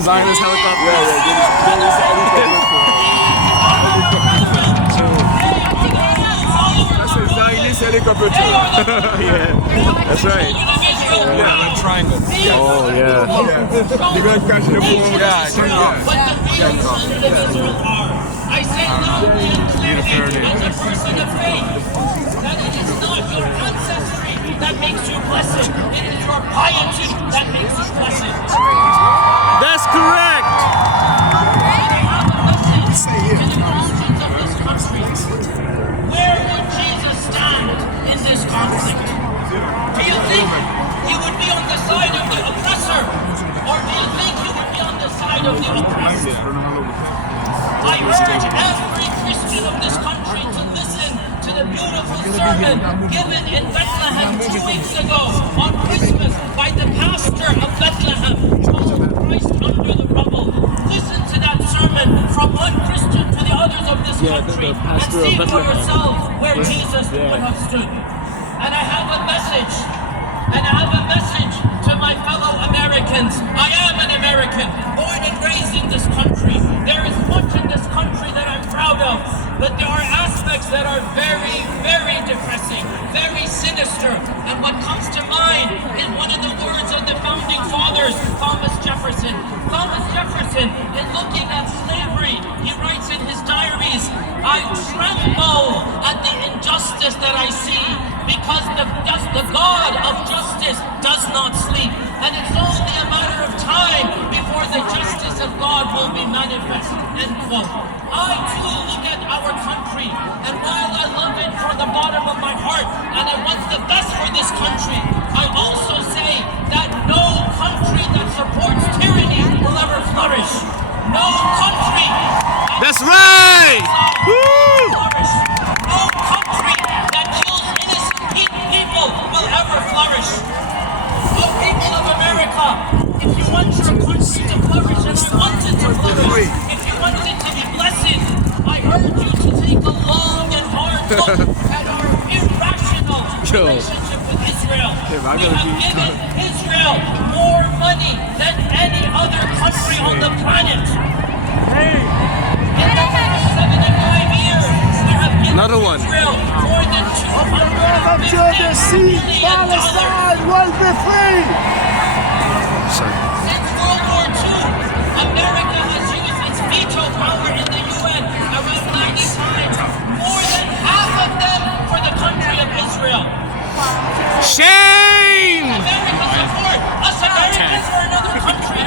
a Zionist helicopter. Yeah, that's a Zionist helicopter. Yeah, that's right. Yeah, a triangle. Oh, yeah. They're gonna crash in the pool. Yeah, I say loudly and clearly as a person of faith that it is not your ancestry that makes you blessed, it is your piety that makes you blessed. That's correct. Where would Jesus stand in this conflict? Do you think he would be on the side of the oppressor, or do you think he would be on the side of the oppressed? I urge every Christian of this country to listen to the beautiful sermon given in Bethlehem 2 weeks ago on Christmas by the pastor of Bethlehem, called Christ Under the Rubble. Listen to that sermon from one Christian to the others of this country and see for yourselves where Jesus would have stood. And I have a message to my fellow Americans. I am an American, born and raised in this country. There is much in this country that I'm proud of, but there are aspects that are very, very depressing, very sinister. And what comes to mind is one of the words of the founding fathers, Thomas Jefferson. Thomas Jefferson, in looking at slavery, he writes in his diaries, I tremble at the injustice that I see, because the God of justice does not sleep. And it's only a matter of time before the justice of God will be manifest. End quote. I too look at our country, and while I love it from the bottom of my heart, and I want the best for this country, I also say that no country that supports tyranny will ever flourish. No country. That's right. Woo! Flourish. No country that kills innocent people will ever flourish. Oh, people of America, if you want your country to flourish, and I want it to flourish, if you want it to be blessed, I urge you to take a long and hard look at our irrational relationship with Israel. We have given Israel more money than any other country on the planet. In the past 75 years, we have given Israel more than $250 billion. Since World War II, America has used its veto power in the UN around 90 times, more than half of them for the country of Israel. Shame! America support us Americans for another country.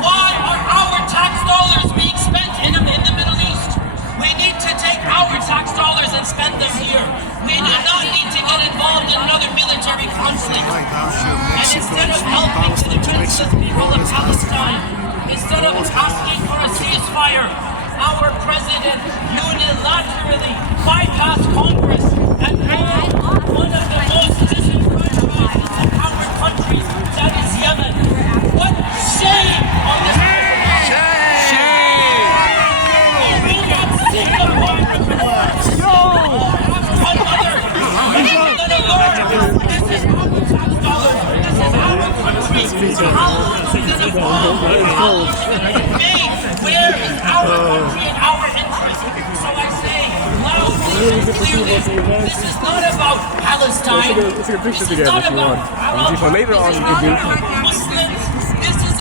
Why are our tax dollars being spent in the Middle East? We need to take our tax dollars and spend them here. We do not need to get involved in another military conflict. And instead of helping the defenseless people of Palestine, instead of asking for a ceasefire, our president unilaterally bypassed Congress and called one of the most disenfranchised and empowered countries, that is Yemen. What shame on this president! Shame! We will not see the point of the war. This is our tax dollars. This is our country. How long is it evolve? How long is it make? Where is our country and our interest? So I say loudly and clearly, this is not about Palestine. Let's take a picture together if you want. Later on, you can do. Muslims